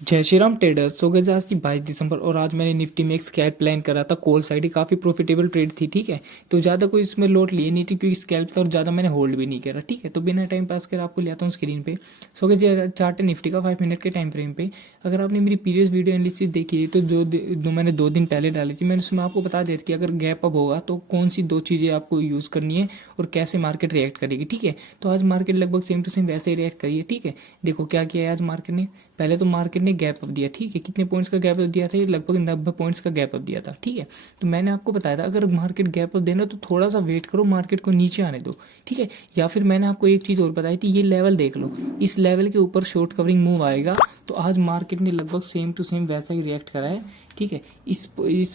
जय श्री राम ट्रेडर्स। सो गए आज थी 22 दिसंबर और आज मैंने निफ्टी में एक स्कैल्प प्लान करा था। कॉल साइड ही काफ़ी प्रॉफिटेबल ट्रेड थी। ठीक है, तो ज़्यादा कोई इसमें लोट लिए नहीं थी क्योंकि स्कैल्प था और ज़्यादा मैंने होल्ड भी नहीं करा। ठीक है, तो बिना टाइम पास कर आपको ले आता हूँ स्क्रीन पे। सो गए चार्ट है निफ्टी का 5 मिनट के टाइम फ्रेम पे। अगर आपने मेरी प्रीवियस वीडियो एनालिसिस देखी है तो जो मैंने 2 दिन पहले डाली थी, मैंने उसमें आपको बता दिया था कि अगर गैप अप होगा तो कौन सी 2 चीज़ें आपको यूज़ करनी है और कैसे मार्केट रिएक्ट करेगी। ठीक है, तो आज मार्केट लगभग सेम टू सेम वैसे ही रिएक्ट करिए। ठीक है, देखो क्या किया है आज मार्केट ने। पहले तो मार्केट ने गैप अप दिया। ठीक है, कितने पॉइंट्स का गैप अप दिया था? ये लगभग 90 पॉइंट्स का गैप अप दिया था। ठीक है, तो मैंने आपको बताया था अगर मार्केट गैप अप देना तो थोड़ा सा वेट करो, मार्केट को नीचे आने दो। ठीक है, या फिर मैंने आपको एक चीज़ और बताई थी, ये लेवल देख लो, इस लेवल के ऊपर शॉर्ट कवरिंग मूव आएगा। तो आज मार्केट ने लगभग सेम टू सेम वैसा ही रिएक्ट करा है। ठीक है, इस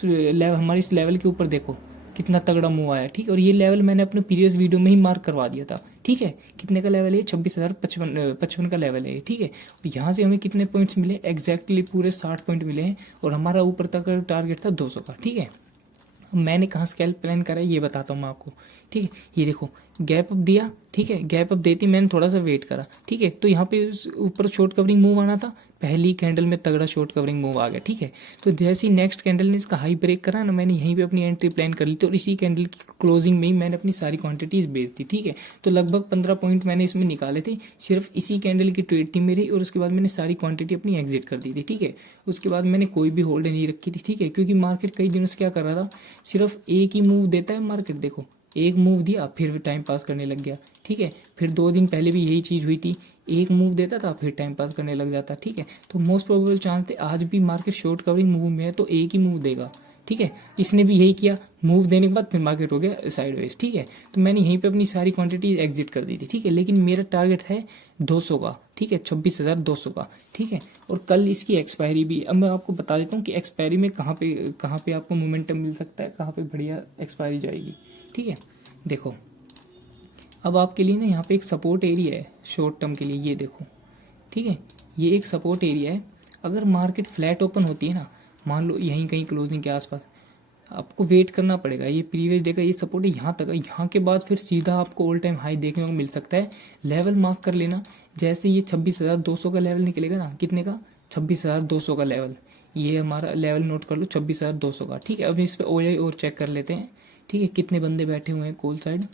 लेवल, हमारे इस लेवल के ऊपर देखो कितना तगड़ा मूव आया। ठीक है, और ये लेवल मैंने अपने प्रीवियस वीडियो में ही मार्क करवा दिया था। ठीक है, कितने का लेवल है? 26,055 का लेवल है। ठीक है, और यहाँ से हमें कितने पॉइंट्स मिले? एग्जैक्टली पूरे 60 पॉइंट मिले हैं और हमारा ऊपर तक का टारगेट था 200 का। ठीक है, अब मैंने कहाँ स्कैल्प प्लान करा है ये बताता हूँ मैं आपको। ठीक है, ये देखो गैप अप दिया। ठीक है, गैप अप देती मैंने थोड़ा सा वेट करा। ठीक है, तो यहाँ पे ऊपर शॉर्ट कवरिंग मूव आना था, पहली कैंडल में तगड़ा शॉर्ट कवरिंग मूव आ गया। ठीक है, तो जैसे ही नेक्स्ट कैंडल ने इसका हाई ब्रेक करा ना, मैंने यहीं पे अपनी एंट्री प्लान कर ली थी और इसी कैंडल की क्लोजिंग में ही मैंने अपनी सारी क्वांटिटीज बेच दी। ठीक है, तो लगभग 15 पॉइंट मैंने इसमें निकाले थे, सिर्फ इसी कैंडल की ट्रेड थी मेरी और उसके बाद मैंने सारी क्वांटिटी अपनी एग्जिट कर दी थी। ठीक है, उसके बाद मैंने कोई भी होल्ड नहीं रखी थी। ठीक है, क्योंकि मार्केट कई दिनों से क्या कर रहा था, सिर्फ एक ही मूव देता है मार्केट। देखो एक मूव दिया फिर टाइम पास करने लग गया। ठीक है, फिर 2 दिन पहले भी यही चीज़ हुई थी, एक मूव देता था फिर टाइम पास करने लग जाता। ठीक है, तो मोस्ट प्रोबेबल चांस थे आज भी मार्केट शॉर्ट कवरिंग मूव में है तो एक ही मूव देगा। ठीक है, इसने भी यही किया, मूव देने के बाद फिर मार्केट हो गया साइडवेज। ठीक है, तो मैंने यहीं पे अपनी सारी क्वांटिटी एग्जिट कर दी थी। ठीक है, लेकिन मेरा टारगेट है 200 का। ठीक है, 26,200 का। ठीक है, और कल इसकी एक्सपायरी भी। अब मैं आपको बता देता हूँ कि एक्सपायरी में कहाँ पे आपको मोमेंटम मिल सकता है, कहाँ पे बढ़िया एक्सपायरी जाएगी। ठीक है, देखो अब आपके लिए ना यहाँ पे एक सपोर्ट एरिया है शॉर्ट टर्म के लिए, ये देखो। ठीक है, ये एक सपोर्ट एरिया है। अगर मार्केट फ्लैट ओपन होती है ना, मान लो यहीं कहीं क्लोजिंग के आसपास, आपको वेट करना पड़ेगा। ये प्रीवियस डे का ये सपोर्ट है, यहाँ तक। यहाँ के बाद फिर सीधा आपको ऑल टाइम हाई देखने को मिल सकता है। लेवल मार्क कर लेना, जैसे ये 26,200 का लेवल निकलेगा ना, कितने का? 26,200 का लेवल, ये हमारा लेवल नोट कर लो 26,200 का। ठीक है, अब इस पर OI और चेक कर लेते हैं। ठीक है, कितने बंदे बैठे हुए हैं कॉल साइड?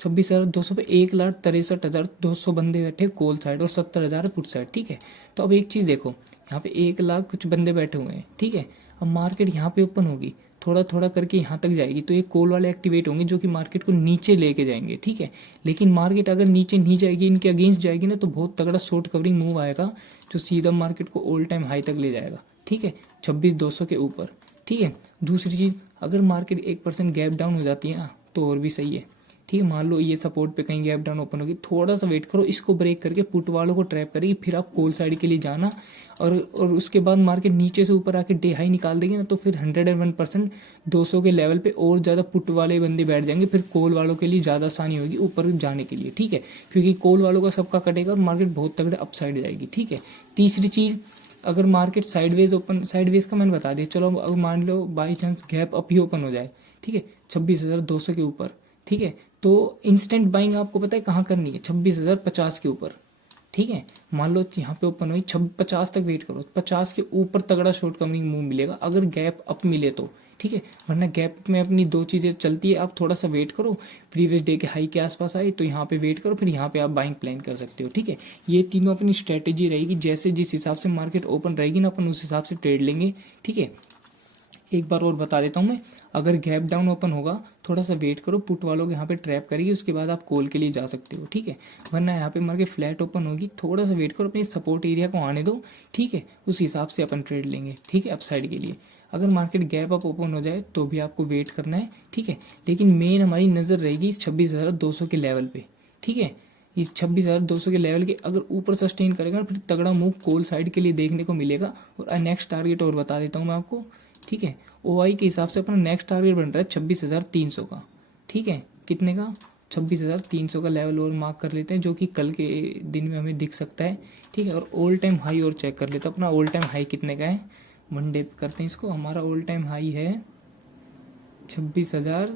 26,200 पे 1,63,200 बंदे बैठे कॉल साइड और 70,000 पुट साइड। ठीक है, तो अब एक चीज़ देखो, यहाँ पे 1 लाख कुछ बंदे बैठे हुए हैं। ठीक है, अब मार्केट यहाँ पे ओपन होगी, थोड़ा थोड़ा करके यहाँ तक जाएगी तो ये कॉल वाले एक्टिवेट होंगे जो कि मार्केट को नीचे लेके जाएंगे। ठीक है, लेकिन मार्केट अगर नीचे नहीं जाएगी, इनके अगेंस्ट जाएगी ना, तो बहुत तगड़ा शॉर्ट कवरिंग मूव आएगा जो सीधा मार्केट को ऑल टाइम हाई तक ले जाएगा। ठीक है, 26,200 के ऊपर। ठीक है, दूसरी चीज़, अगर मार्केट 1% गैप डाउन हो जाती है ना तो और भी सही है। ठीक है, मान लो ये सपोर्ट पे कहीं गैप डाउन ओपन होगी, थोड़ा सा वेट करो, इसको ब्रेक करके पुट वालों को ट्रैप करेगी, फिर आप कॉल साइड के लिए जाना। और उसके बाद मार्केट नीचे से ऊपर आके डे हाई निकाल देगी ना, तो फिर 101% 200 के लेवल पे और ज़्यादा पुट वाले बंदे बैठ जाएंगे, फिर कॉल वालों के लिए ज़्यादा आसानी होगी ऊपर जाने के लिए। ठीक है, क्योंकि कॉल वालों का सबका कटेगा और मार्केट बहुत तगड़े अपसाइड जाएगी। ठीक है, तीसरी चीज़, अगर मार्केट साइडवेज ओपन, साइडवेज का मैंने बता दिया, चलो अगर मान लो बाई चांस गैप अप ही ओपन हो जाए। ठीक है, 26,200 के ऊपर। ठीक है, तो इंस्टेंट बाइंग आपको पता है कहाँ करनी है? 26,050 के ऊपर। ठीक है, मान लो यहाँ पे ओपन हुई 50 तक वेट करो, 50 के ऊपर तगड़ा शॉर्ट कवरिंग मूव मिलेगा अगर गैप अप मिले तो। ठीक है, वरना गैप में अपनी 2 चीज़ें चलती है, आप थोड़ा सा वेट करो, प्रीवियस डे के हाई के आसपास आए तो यहाँ पे वेट करो, फिर यहाँ पे आप बाइंग प्लान कर सकते हो। ठीक है, ये तीनों अपनी स्ट्रेटेजी रहेगी, जैसे जिस हिसाब से मार्केट ओपन रहेगी ना, अपन उस हिसाब से ट्रेड लेंगे। ठीक है, एक बार और बता देता हूँ मैं, अगर गैप डाउन ओपन होगा थोड़ा सा वेट करो, पुट वालों के यहाँ पे ट्रैप करेगी, उसके बाद आप कॉल के लिए जा सकते हो। ठीक है, वरना यहाँ पे मार्केट फ्लैट ओपन होगी, थोड़ा सा वेट करो, अपनी सपोर्ट एरिया को आने दो। ठीक है, उस हिसाब से अपन ट्रेड लेंगे। ठीक है, अपसाइड के लिए अगर मार्केट गैप अप ओपन हो जाए तो भी आपको वेट करना है। ठीक है, लेकिन मेन हमारी नज़र रहेगी इस 26,200 के लेवल पे। ठीक है, इस 26,200 के लेवल के अगर ऊपर सस्टेन करेगा फिर तगड़ा मूव कॉल साइड के लिए देखने को मिलेगा। और नेक्स्ट टारगेट और बता देता हूँ मैं आपको। ठीक है, OI के हिसाब से अपना नेक्स्ट टारगेट बन रहा है 26,300 का। ठीक है, कितने का? 26,300 का लेवल और मार्क कर लेते हैं, जो कि कल के दिन में हमें दिख सकता है। ठीक है, और ऑल टाइम हाई और चेक कर लेते हैं, अपना ऑल टाइम हाई कितने का है। मंडे पे करते हैं इसको, हमारा ऑल टाइम हाई है 26,000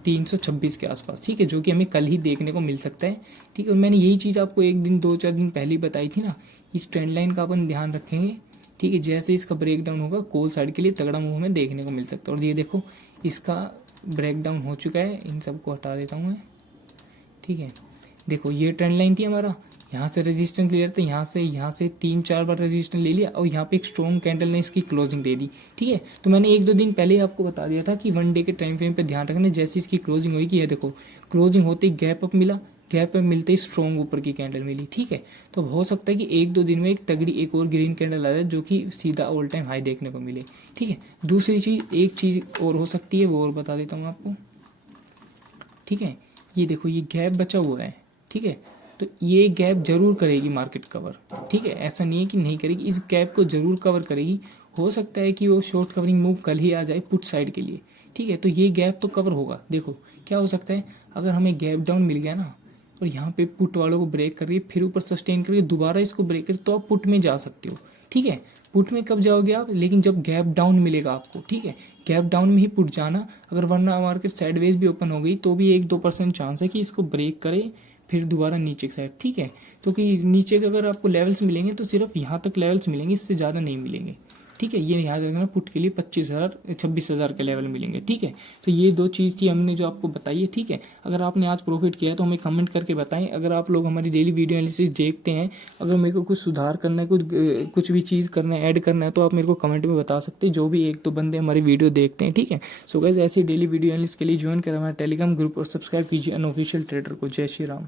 326 के आसपास, ठीक है, जो कि हमें कल ही देखने को मिल सकता है, ठीक है। और मैंने यही चीज़ आपको एक दिन 2-4 दिन पहले ही बताई थी ना, इस ट्रेंड लाइन का अपन ध्यान रखेंगे, ठीक है। जैसे इसका ब्रेक डाउन होगा कॉल साइड के लिए तगड़ा मूव हमें देखने को मिल सकता है। और ये देखो इसका ब्रेक डाउन हो चुका है, इन सबको हटा देता हूँ मैं, ठीक है। देखो ये ट्रेंड लाइन थी हमारा, यहाँ से रेजिस्टेंस ले लिया था, यहाँ से 3-4 बार रेजिस्टेंस ले लिया और यहाँ पे एक स्ट्रॉन्ग कैंडल ने इसकी क्लोजिंग दे दी, ठीक है। तो मैंने 1-2 दिन पहले ही आपको बता दिया था कि 1 डे के टाइम फ्रेम पे ध्यान रखना, जैसे इसकी क्लोजिंग हुई कि ये देखो क्लोजिंग होते ही गैप अप मिला, गैप अप मिलते ही स्ट्रॉन्ग ऊपर की कैंडल मिली, ठीक है। तो हो सकता है कि 1-2 दिन में एक तगड़ी एक और ग्रीन कैंडल आ जाए जो कि सीधा ऑल टाइम हाई देखने को मिले, ठीक है। दूसरी चीज़ एक चीज़ और हो सकती है, वो और बता देता हूँ आपको, ठीक है। ये देखो ये गैप बचा हुआ है, ठीक है। तो ये गैप जरूर करेगी मार्केट कवर, ठीक है, ऐसा नहीं है कि नहीं करेगी, इस गैप को जरूर कवर करेगी। हो सकता है कि वो शॉर्ट कवरिंग मूव कल ही आ जाए पुट साइड के लिए, ठीक है। तो ये गैप तो कवर होगा। देखो क्या हो सकता है, अगर हमें गैप डाउन मिल गया ना और यहाँ पे पुट वालों को ब्रेक कर रही है, फिर ऊपर सस्टेन करके दोबारा इसको ब्रेक करे, तो आप पुट में जा सकते हो, ठीक है। पुट में कब जाओगे आप, लेकिन जब गैप डाउन मिलेगा आपको, ठीक है। गैप डाउन में ही पुट जाना, अगर वरना मार्केट साइडवेज भी ओपन हो गई तो भी 1-2% चांस है कि इसको ब्रेक करे फिर दोबारा नीचे की साइड, ठीक है। तो कि नीचे के अगर आपको लेवल्स मिलेंगे तो सिर्फ यहाँ तक लेवल्स मिलेंगे, इससे ज़्यादा नहीं मिलेंगे, ठीक है। ये याद रखना, पुट के लिए 25,000-26,000 के लेवल मिलेंगे, ठीक है। तो ये 2 चीज़ थी हमने जो आपको बताई है, ठीक है। अगर आपने आज प्रॉफिट किया है तो हमें कमेंट करके बताएं। अगर आप लोग हमारी डेली वीडियो एनालिसिस देखते हैं, अगर मेरे को कुछ सुधार करना है, कुछ भी चीज़ करना है, ऐड करना है, तो आप मेरे को कमेंट में बता सकते हैं, जो भी 1-2 बंदे हमारी वीडियो देखते हैं, ठीक है। सो गाइस ऐसी डेली वीडियो एनालिसिस के लिए ज्वाइन करें हमारा टेलीग्राम ग्रुप और सब्सक्राइब कीजिए अनऑफिशियल ट्रेडर को। जय श्री राम।